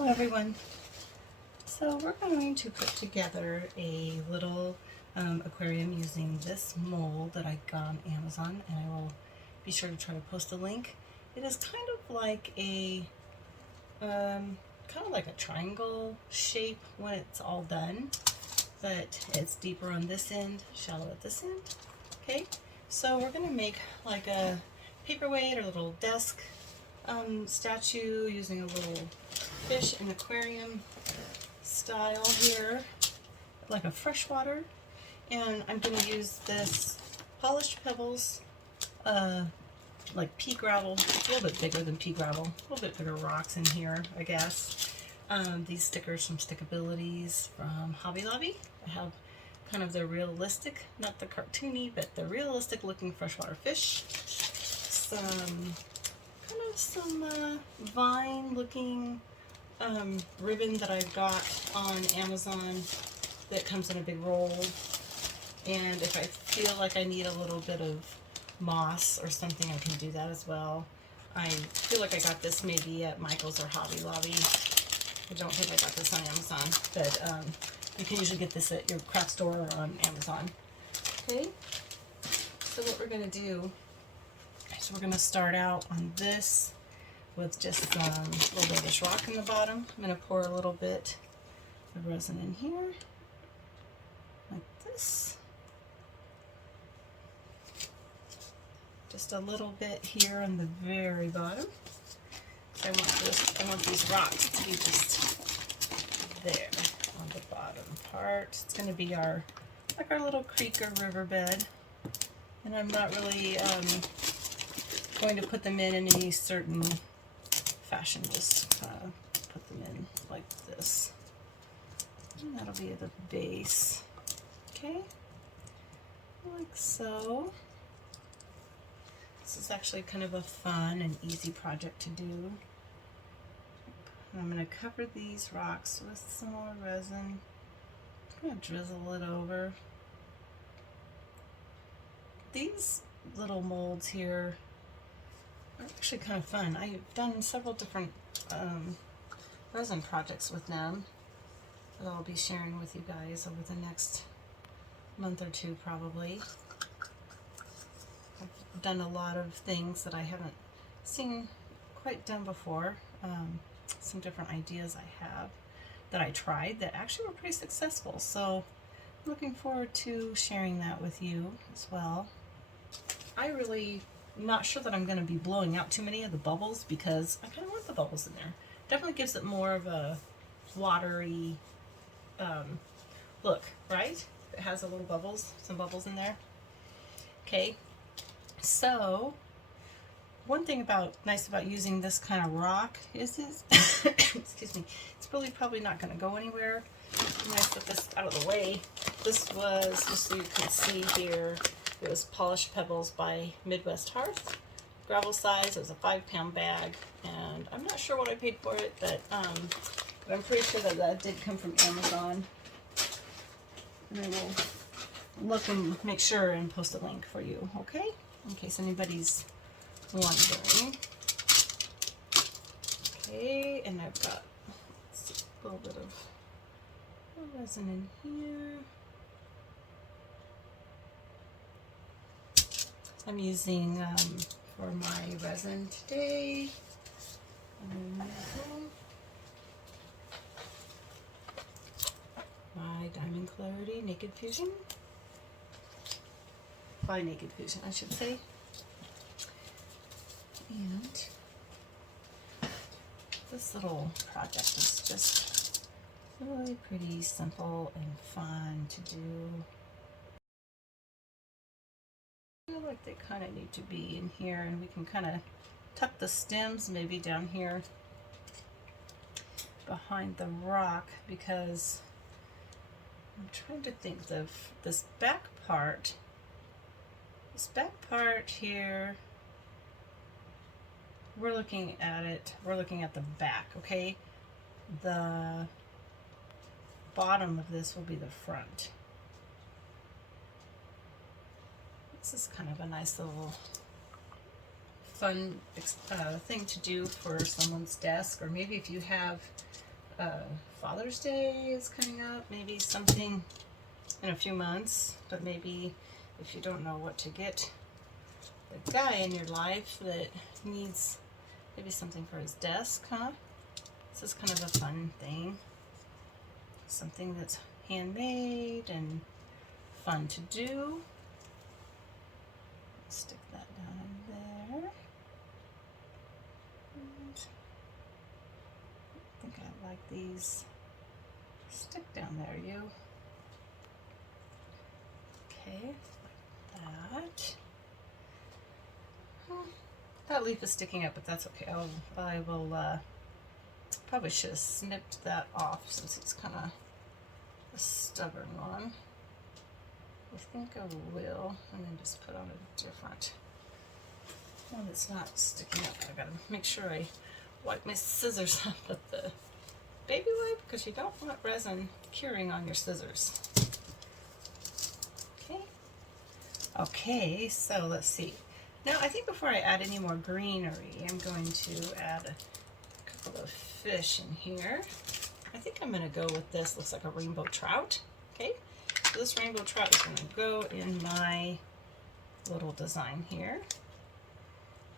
Hello everyone. So we're going to put together a little aquarium using this mold that I got on Amazon, and I will be sure to try to post a link. It is kind of like a triangle shape when it's all done, but it's deeper on this end, shallow at this end. Okay, so we're going to make like a paperweight or little desk statue using a little fish and aquarium style here, like a freshwater. And I'm going to use this polished pebbles, like pea gravel, a little bit bigger than pea gravel, a little bit bigger rocks in here, I guess. These stickers from Stickabilities from Hobby Lobby. I have kind of the realistic, not the cartoony, but the realistic looking freshwater fish. Some vine looking ribbon that I got on Amazon that comes in a big roll. And if I feel like I need a little bit of moss or something, I can do that as well. I feel like I got this maybe at Michael's or Hobby Lobby. I don't think I got this on Amazon, but you can usually get this at your craft store or on Amazon. Okay, so what we're going to do is we're going to start out on this with just a little bit of this rock in the bottom. I'm going to pour a little bit of resin in here, like this. Just a little bit here on the very bottom. So I want these rocks to be just there on the bottom part. It's going to be our little creek or riverbed, and I'm not really going to put them in any certain fashion. Just put them in like this, and that'll be the base. Okay, like so. This is actually kind of a fun and easy project to do. I'm going to cover these rocks with some more resin. I'm going to drizzle it over. These little molds here are actually kind of fun. I've done several different resin projects with them that I'll be sharing with you guys over the next month or two probably. I've done a lot of things that I haven't seen quite done before. Some different ideas I have that I tried that actually were pretty successful. So I'm looking forward to sharing that with you as well. I really not sure that I'm going to be blowing out too many of the bubbles because I kind of want the bubbles in there. Definitely gives it more of a watery look, right? It has a little bubbles, some bubbles in there. Okay, so one thing nice about using this kind of rock is excuse me, it's really probably not going to go anywhere. I'm going to put this out of the way. This was, just so you can see here, it was Polished Pebbles by Midwest Hearth. Gravel size, it was a 5-pound bag, and I'm not sure what I paid for it, but I'm pretty sure that did come from Amazon. And I will look and make sure and post a link for you, okay? In case anybody's wondering. Okay, and I've got a little bit of resin in here. I'm using for my resin today. My Diamond Clarity Naked Fusion. By Naked Fusion, I should say. And this little project is just really pretty simple and fun to do. I feel like they kind of need to be in here, and we can kind of tuck the stems maybe down here behind the rock, because I'm trying to think of this back part. This back part here, we're looking at it, we're looking at the back, okay? The bottom of this will be the front. This is kind of a nice little fun thing to do for someone's desk, or maybe if you have Father's Day is coming up, maybe something in a few months, but maybe if you don't know what to get the guy in your life that needs maybe something for his desk, huh? This is kind of a fun thing. Something that's handmade and fun to do. Stick that down in there. And I think I like these. Stick down there, you. Okay, like that. That leaf is sticking up, but that's okay. I will probably should have snipped that off since it's kind of a stubborn one. I think I will, and then just put on a different one that's not sticking up. I gotta make sure I wipe my scissors up with the baby wipe because you don't want resin curing on your scissors. Okay. Okay, so let's see. Now I think before I add any more greenery, I'm going to add a couple of fish in here. I think I'm going to go with this. Looks like a rainbow trout. Okay, so this rainbow trout is going to go in my little design here.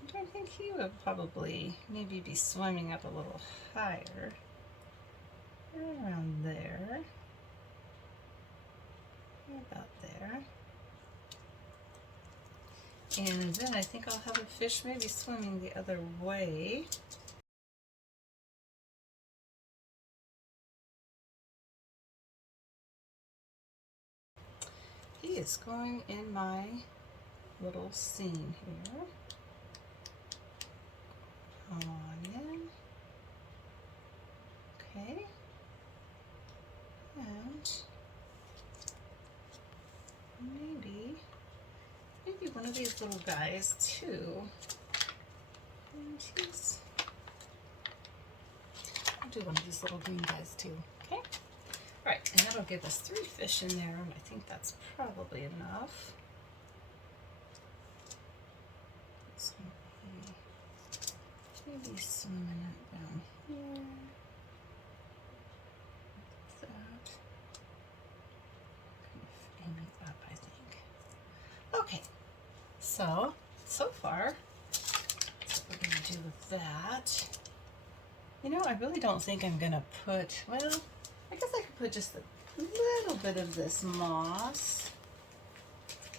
And I think he would probably maybe be swimming up a little higher, right around there, about there. And then I think I'll have a fish maybe swimming the other way. He is going in my little scene here. Come on in. Okay. And maybe one of these little guys too. And he's, I'll do one of these little green guys too. Okay. All right, and that'll give us 3 fish in there, and I think that's probably enough. So maybe swimming it down here. Like that. Kind of aiming up, I think. Okay. So far, that's what we're going to do with that. You know, I really don't think I'm going to put, well, I guess I could put just a little bit of this moss.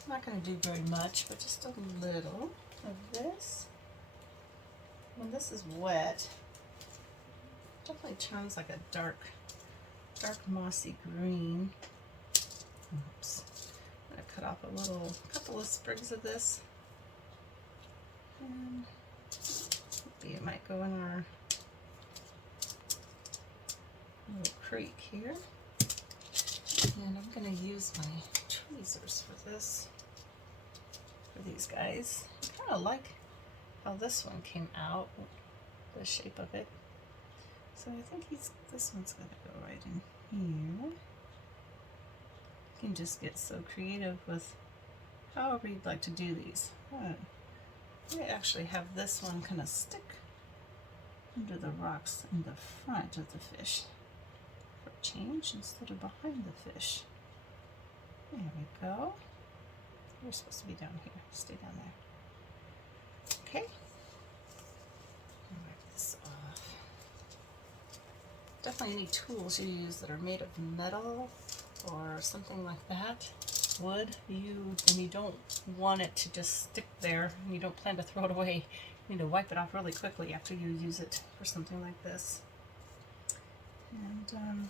I'm not going to do very much, but just a little of this. When this is wet, it definitely turns like a dark mossy green. Oops. I'm going to cut off a couple of sprigs of this. And maybe it might go in our little creek here. And I'm going to use my tweezers for this, for these guys. I kind of like how this one came out, the shape of it. So I think this one's going to go right in here. You can just get so creative with however you'd like to do these. I actually have this one kind of stick under the rocks in the front of the fish for a change instead of behind the fish. There we go. You're supposed to be down here. Stay down there. Okay. Wipe this off. Definitely any tools you use that are made of metal or something like that, wood, and you don't want it to just stick there and you don't plan to throw it away. You need to wipe it off really quickly after you use it for something like this. And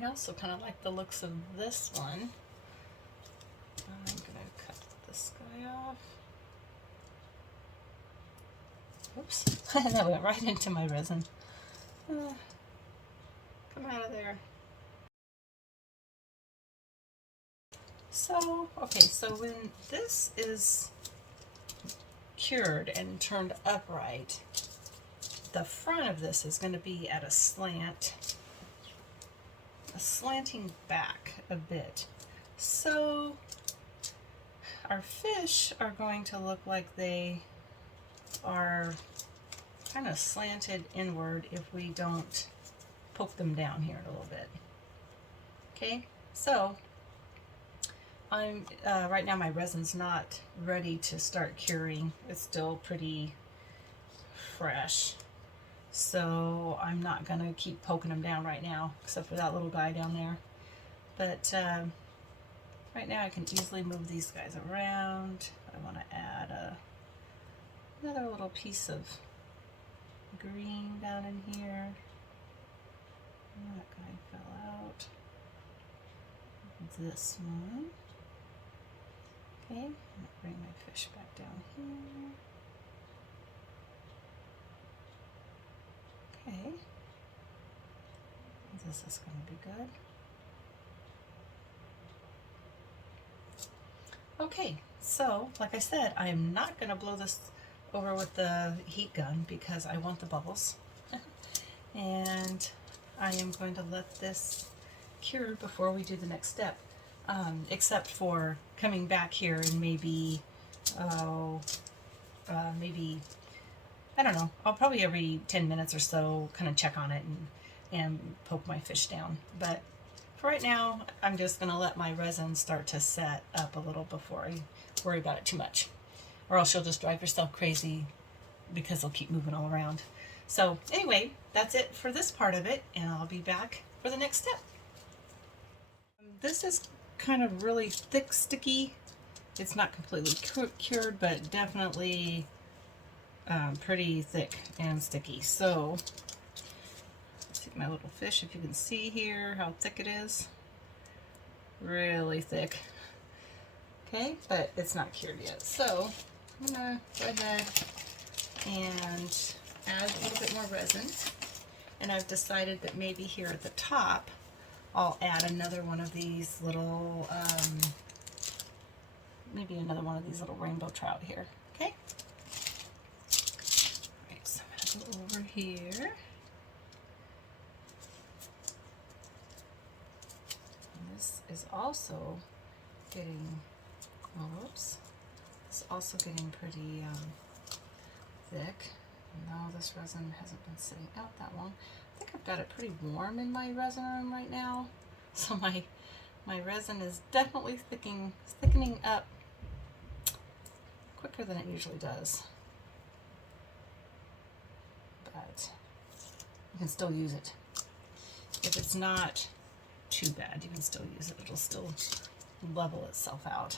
I also kind of like the looks of this one. I'm going to cut this guy off. Oops, that went right into my resin. Come out of there. So, okay, so when this is cured and turned upright, the front of this is going to be at a slanting back a bit. So our fish are going to look like they are kind of slanted inward if we don't poke them down here a little bit. Okay, so I'm right now my resin's not ready to start curing. It's still pretty fresh. So I'm not gonna keep poking them down right now, except for that little guy down there. But right now I can easily move these guys around. I want to add another little piece of green down in here. That guy fell out. This one. Okay, I'm gonna bring my fish back down here. Okay, this is going to be good. Okay, so like I said, I am not going to blow this over with the heat gun because I want the bubbles. And I am going to let this cure before we do the next step, except for coming back here and maybe, maybe, I don't know, I'll probably every 10 minutes or so kind of check on it and poke my fish down. But for right now, I'm just going to let my resin start to set up a little before I worry about it too much. Or else you'll just drive yourself crazy because it'll keep moving all around. So anyway, that's it for this part of it, and I'll be back for the next step. This is kind of really thick, sticky. It's not completely cured, but definitely pretty thick and sticky. So let's see my little fish, if you can see here how thick it is. Really thick. Okay, but it's not cured yet. So I'm gonna go ahead and add a little bit more resin. And I've decided that maybe here at the top I'll add another one of these little, maybe another one of these little rainbow trout here. Okay. Alright, so I'm going to go over here. And this is also getting, oh, whoops. It's also getting pretty thick. No, this resin hasn't been sitting out that long. I think I've got it pretty warm in my resin room right now. So my resin is definitely thickening up quicker than it usually does. But you can still use it. If it's not too bad, you can still use it. It'll still level itself out.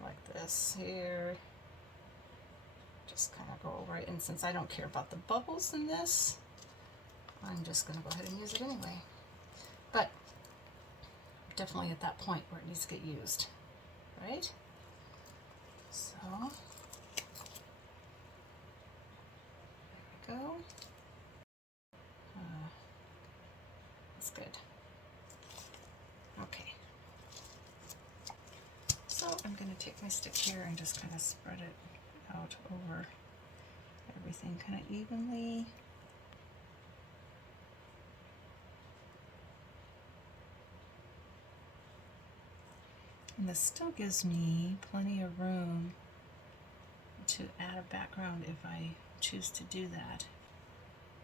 Like this here. Just kind of go over it, and since I don't care about the bubbles in this, I'm just going to go ahead and use it anyway. But definitely at that point where it needs to get used, right? So there we go. That's good. Okay. So I'm going to take my stick here and just kind of spread it out over everything kind of evenly. And this still gives me plenty of room to add a background if I choose to do that.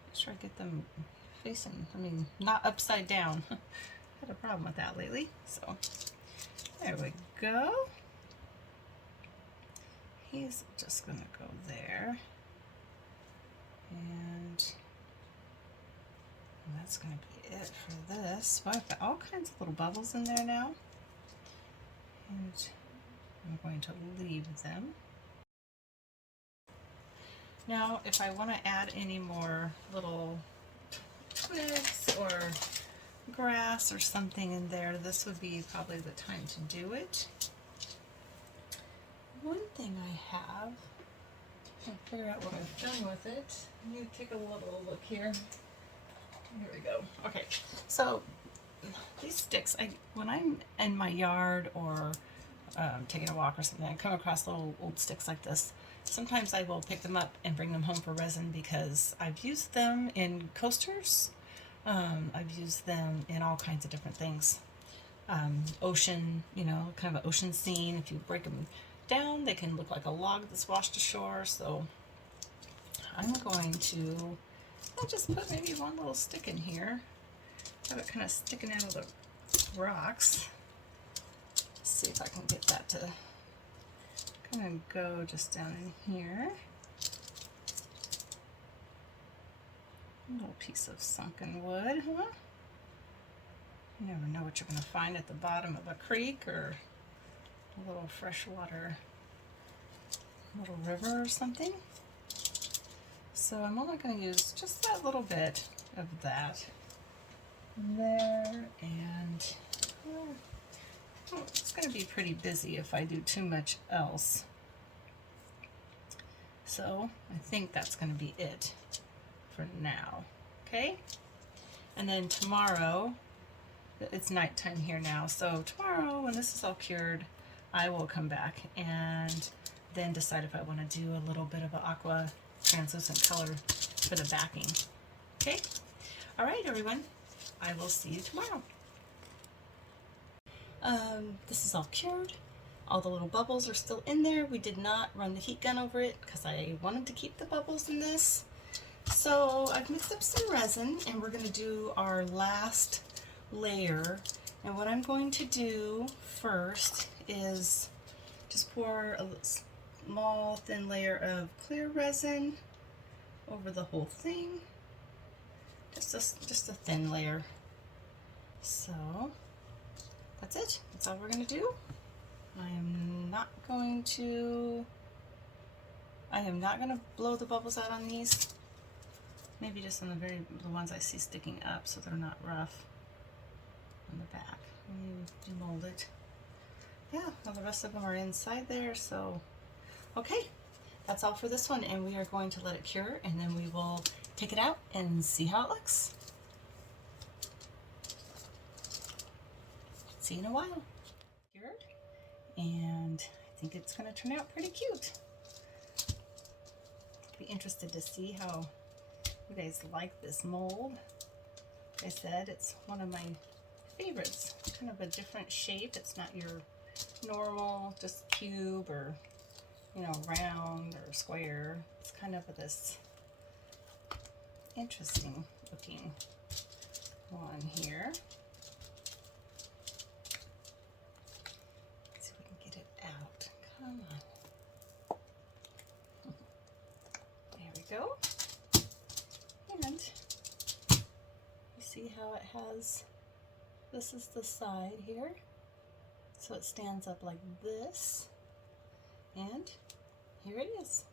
Make sure I get them facing, I mean, not upside down. Had a problem with that lately. So there we go. He's just going to go there, and that's going to be it for this. Well, I've got all kinds of little bubbles in there now, and I'm going to leave them. Now, if I want to add any more little twigs or grass or something in there, this would be probably the time to do it. One thing I have, I'll figure out what I've done with it. Let me take a little look here. Here we go. Okay, so these sticks, when I'm in my yard or taking a walk or something, I come across little old sticks like this. Sometimes I will pick them up and bring them home for resin because I've used them in coasters. I've used them in all kinds of different things. Ocean, you know, kind of an ocean scene. If you break them down, they can look like a log that's washed ashore. So I'm going to I'll just put maybe one little stick in here. Have it kind of sticking out of the rocks. Let's see if I can get that to kind of go just down in here. A little piece of sunken wood, huh? You never know what you're going to find at the bottom of a creek or a little freshwater, little river or something. So I'm only going to use just that little bit of that there, and it's going to be pretty busy if I do too much else. So I think that's going to be it for now. Okay? And then tomorrow, it's nighttime here now, so tomorrow when this is all cured, I will come back and then decide if I want to do a little bit of an aqua translucent color for the backing. Okay? All right, everyone. I will see you tomorrow. This is all cured. All the little bubbles are still in there. We did not run the heat gun over it because I wanted to keep the bubbles in this. So I've mixed up some resin and we're going to do our last layer. And what I'm going to do first is just pour a small thin layer of clear resin over the whole thing. Just a thin layer. So that's it. That's all we're going to do. I am not going to blow the bubbles out on these. Maybe just on the ones I see sticking up so they're not rough on the back. You mold it. Yeah, well, the rest of them are inside there, so okay. That's all for this one, and we are going to let it cure, and then we will take it out and see how it looks. See you in a while. Cured, and I think it's going to turn out pretty cute. Be interested to see how you guys like this mold. Like I said, it's one of my favorites. Kind of a different shape. It's not your normal, just cube or, you know, round or square. It's kind of this interesting looking one here. Let's see if we can get it out. Come on. There we go. And you see how it has, this is the side here. So it stands up like this. And here it is.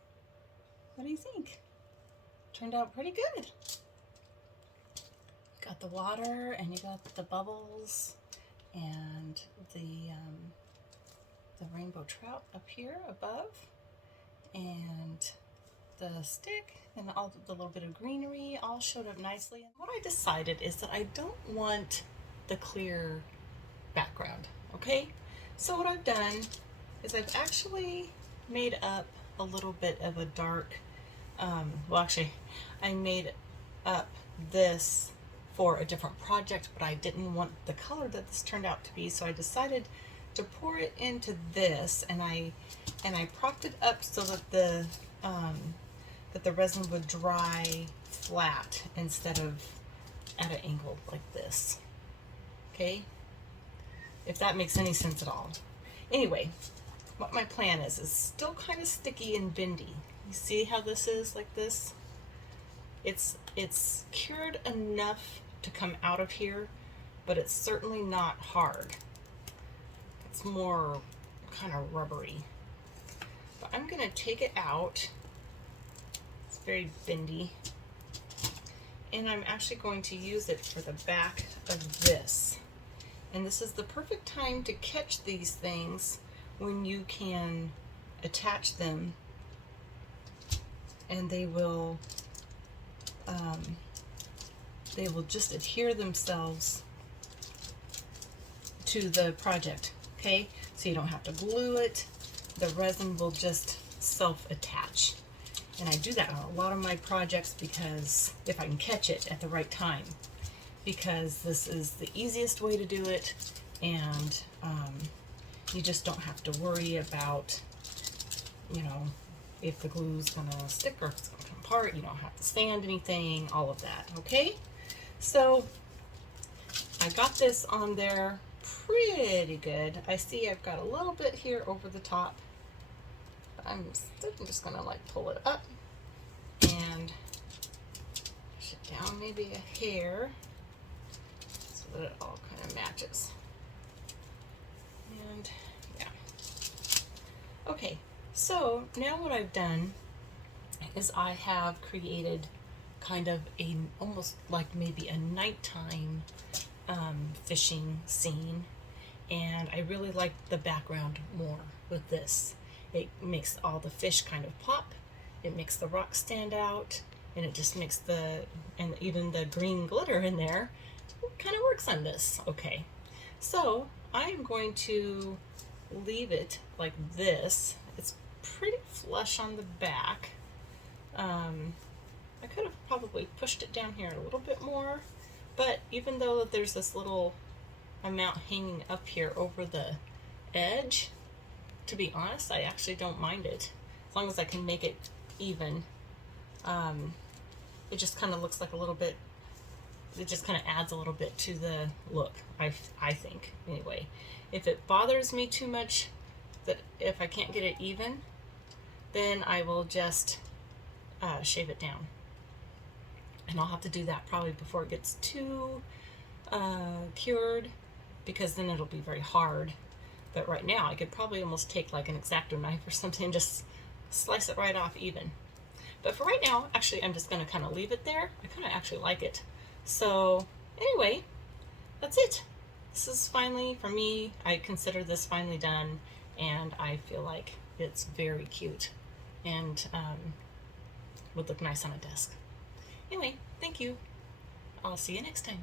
What do you think? Turned out pretty good. You got the water and you got the bubbles and the rainbow trout up here above, and the stick and all the little bit of greenery all showed up nicely. And what I decided is that I don't want the clear background, okay? So what I've done is I've actually made up a little bit of a dark, well actually I made up this for a different project, but I didn't want the color that this turned out to be, so I decided to pour it into this, and I propped it up so that the resin would dry flat instead of at an angle like this. Okay? If that makes any sense at all. Anyway, what my plan is still kind of sticky and bendy. You see how this is like this? It's cured enough to come out of here, but it's certainly not hard. It's more kind of rubbery. But I'm gonna take it out. It's very bendy. And I'm actually going to use it for the back of this. And this is the perfect time to catch these things when you can attach them, and they will just adhere themselves to the project, okay? So you don't have to glue it. The resin will just self-attach. And I do that on a lot of my projects because if I can catch it at the right time, because this is the easiest way to do it, and you just don't have to worry about, you know, if the glue's gonna stick or if it's gonna come apart. You don't have to sand anything, all of that, okay? So I got this on there pretty good. I see I've got a little bit here over the top. I'm just gonna like pull it up and push it down maybe a hair so that it all kind of matches. And yeah. Okay, so now what I've done is I have created kind of a almost like maybe a nighttime fishing scene, and I really like the background more with this. It makes all the fish kind of pop, it makes the rocks stand out, and it just makes and even the green glitter in there kind of works on this. Okay, so I'm going to leave it like this. It's pretty flush on the back. I could have probably pushed it down here a little bit more, but even though there's this little amount hanging up here over the edge, to be honest, I actually don't mind it as long as I can make it even. It just kind of looks like a little bit, it just kind of adds a little bit to the look, I think, anyway. If it bothers me too much, that if I can't get it even, then I will just shave it down. And I'll have to do that probably before it gets too cured, because then it'll be very hard. But right now I could probably almost take like an X-Acto knife or something and just slice it right off even. But for right now, actually, I'm just going to kind of leave it there. I kind of actually like it. So anyway, that's it. This is finally, for me, I consider this finally done, and I feel like it's very cute and would look nice on a desk. Anyway, thank you. I'll see you next time.